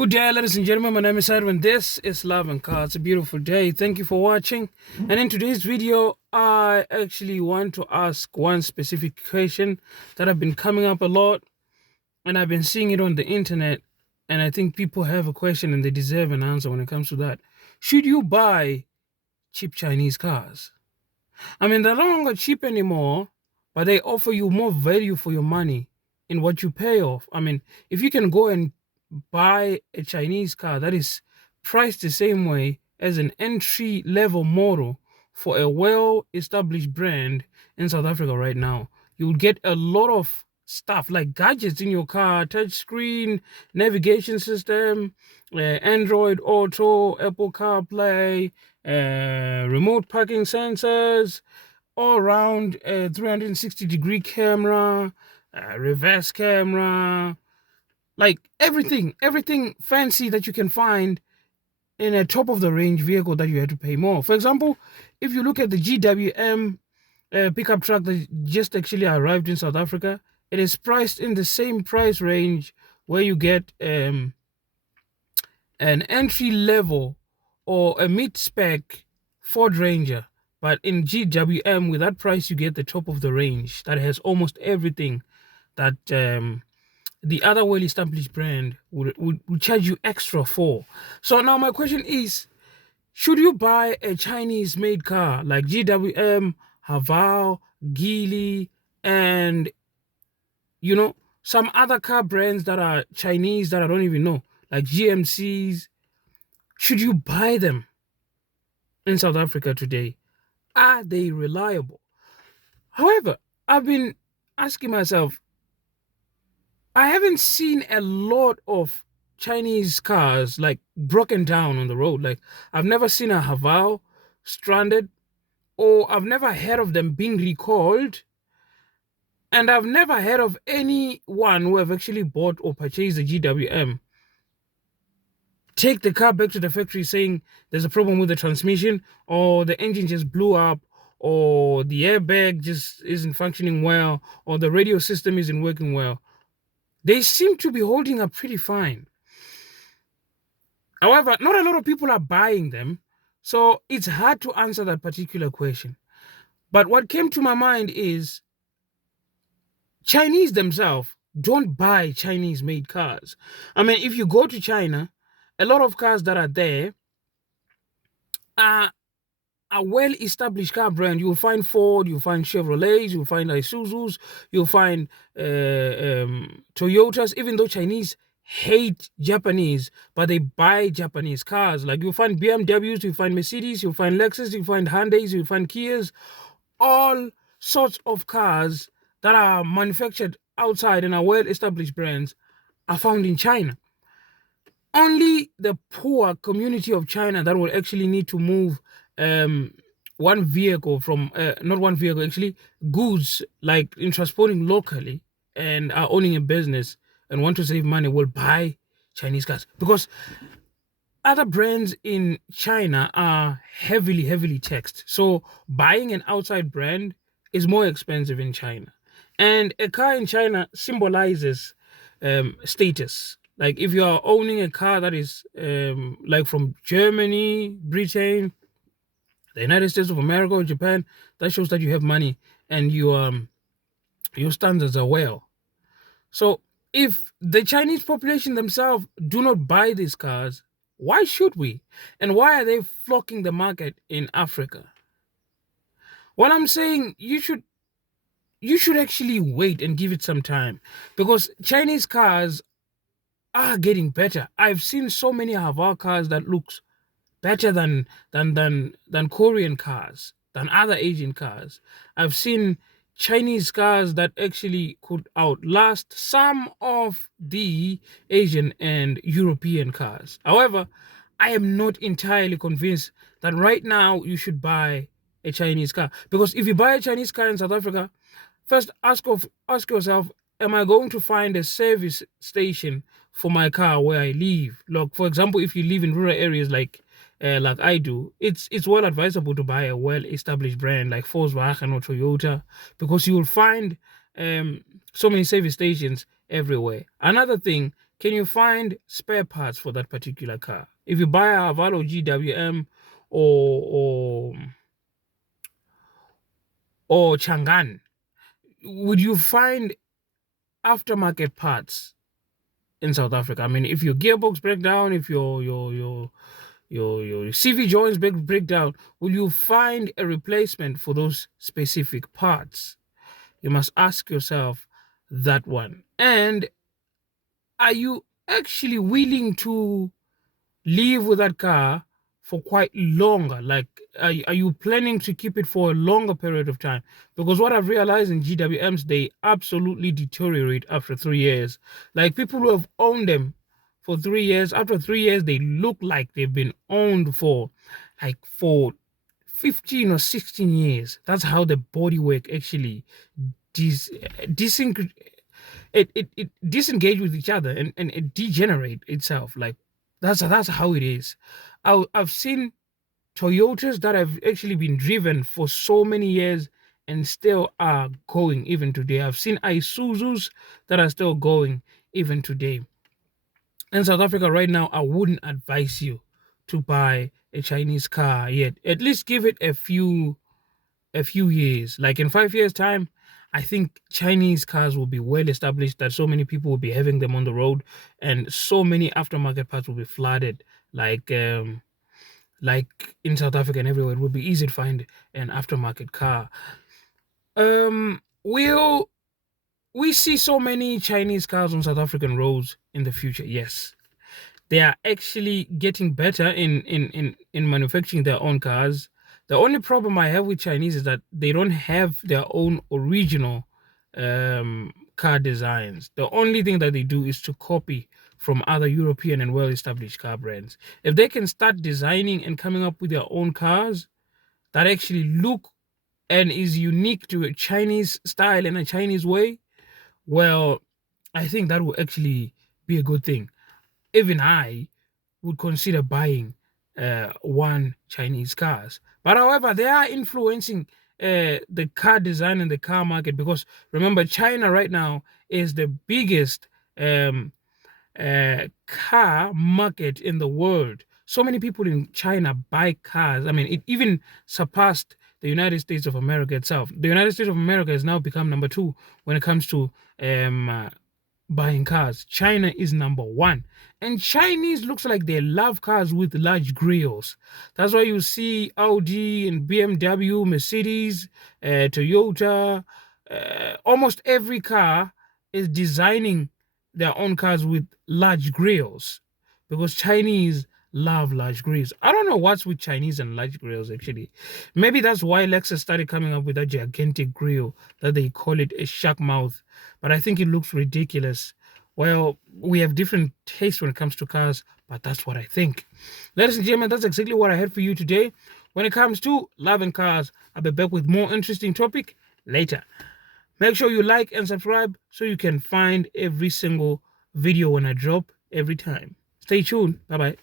Good day, ladies and gentlemen. My name is Edwin. This is Love and Car. It's a beautiful day. Thank you for watching. And in today's video, I actually want to ask one specific question that have been coming up a lot, and I've been seeing it on the internet. And I think people have a question and they deserve an answer when it comes to that. Should you buy cheap Chinese cars? I mean, they're no longer cheap anymore, but they offer you more value for your money in what you pay off. I mean, if you can go and buy a Chinese car that is priced the same way as an entry level model for a well established brand in South Africa right now, you'll get a lot of stuff like gadgets in your car, touchscreen, navigation system, Android Auto, Apple CarPlay, remote parking sensors, all around 360-degree camera, reverse camera, like everything fancy that you can find in a top of the range vehicle that you had to pay more. For example, if you look at the GWM pickup truck that just actually arrived in South Africa, it is priced in the same price range where you get an entry level or a mid spec Ford Ranger. But in GWM, with that price, you get the top of the range that has almost everything that the other well-established brand would charge you extra for. So now my question is, should you buy a Chinese-made car like GWM, Haval, Geely, and some other car brands that are Chinese that I don't even know, like GMCs? Should you buy them in South Africa today? Are they reliable? However, I've been asking myself, I haven't seen a lot of Chinese cars like broken down on the road. Like, I've never seen a Haval stranded, or I've never heard of them being recalled. And I've never heard of anyone who have actually bought or purchased a GWM take the car back to the factory saying there's a problem with the transmission, or the engine just blew up, or the airbag just isn't functioning well, or the radio system isn't working well. They seem to be holding up pretty fine. However, not a lot of people are buying them, so it's hard to answer that particular question. But what came to my mind is Chinese themselves don't buy Chinese-made cars. I mean, if you go to China, a lot of cars that are there are a well-established car brand. You'll find Ford, you'll find Chevrolets, you'll find Isuzus, you'll find Toyotas, even though Chinese hate Japanese, but they buy Japanese cars. Like, you'll find BMWs, you'll find Mercedes, you'll find Lexus, you'll find Hyundais, you'll find Kias, all sorts of cars that are manufactured outside and are well-established brands are found in China. Only the poor community of China that will actually need to move one vehicle from, not one vehicle, actually, goods, like in transporting locally, and are owning a business and want to save money, will buy Chinese cars. Because other brands in China are heavily taxed. So buying an outside brand is more expensive in China. And a car in China symbolizes status. Like, if you are owning a car that is like from Germany, Britain, the United States of America, or Japan, that shows that you have money and your standards are well. So if the Chinese population themselves do not buy these cars, why should we? And why are they flocking the market in Africa? Well, I'm saying you should actually wait and give it some time, because Chinese cars are getting better. I've seen so many Haval cars that looks better than Korean cars, than other Asian cars. I've seen Chinese cars that actually could outlast some of the Asian and European cars. However, I am not entirely convinced that right now you should buy a Chinese car, because if you buy a Chinese car in South Africa, first ask yourself, am I going to find a service station for my car where I live? Like, for example, if you live in rural areas like I do, it's well advisable to buy a well-established brand like Volkswagen or Toyota, because you will find so many service stations everywhere. Another thing can you find spare parts for that particular car? If you buy a Avalo GWM or Changan, would you find aftermarket parts in South Africa? I mean, if your gearbox break down, if your CV joints break down, will you find a replacement for those specific parts? You must ask yourself that one. And are you actually willing to live with that car for quite longer? Like, are you planning to keep it for a longer period of time? Because what I've realized in GWMs, they absolutely deteriorate after 3 years. Like, people who have owned them for 3 years, after 3 years, they look like they've been owned for 15 or 16 years. That's how the bodywork actually dis- dising- it disengage with each other, and it degenerate itself. Like, that's how it is. I've seen Toyotas that have actually been driven for so many years and still are going even today. I've seen Isuzus that are still going even today. In South Africa right now, I wouldn't advise you to buy a Chinese car yet. At least give it a few years. Like in 5 years' time, I think Chinese cars will be well established, that so many people will be having them on the road, and so many aftermarket parts will be flooded. Like in South Africa and everywhere, it would be easy to find an aftermarket car. Will we see so many Chinese cars on South African roads in the future? Yes, they are actually getting better in manufacturing their own cars. The only problem I have with Chinese is that they don't have their own original car designs. The only thing that they do is to copy from other European and well-established car brands. If they can start designing and coming up with their own cars that actually look and is unique to a Chinese style and a Chinese way, well, I think that will actually be a good thing. Even I would consider buying one Chinese cars. But however, they are influencing the car design and the car market, because remember, China right now is the biggest car market in the world. So many people in China buy cars. I mean, it even surpassed the United States of America itself. The United States of America has now become number 2 when it comes to buying cars. China is number 1. And Chinese looks like they love cars with large grills. That's why you see Audi and BMW, Mercedes, Toyota, almost every car is designing their own cars with large grills, because Chinese love large grills. I don't know what's with Chinese and large grills actually. Maybe that's why Lexus started coming up with a gigantic grill that they call it a shark mouth. But I think it looks ridiculous. Well, we have different tastes when it comes to cars, but that's what I think. Ladies and gentlemen, that's exactly what I had for you today. When it comes to loving cars, I'll be back with more interesting topic later. Make sure you like and subscribe so you can find every single video when I drop every time. Stay tuned. Bye-bye.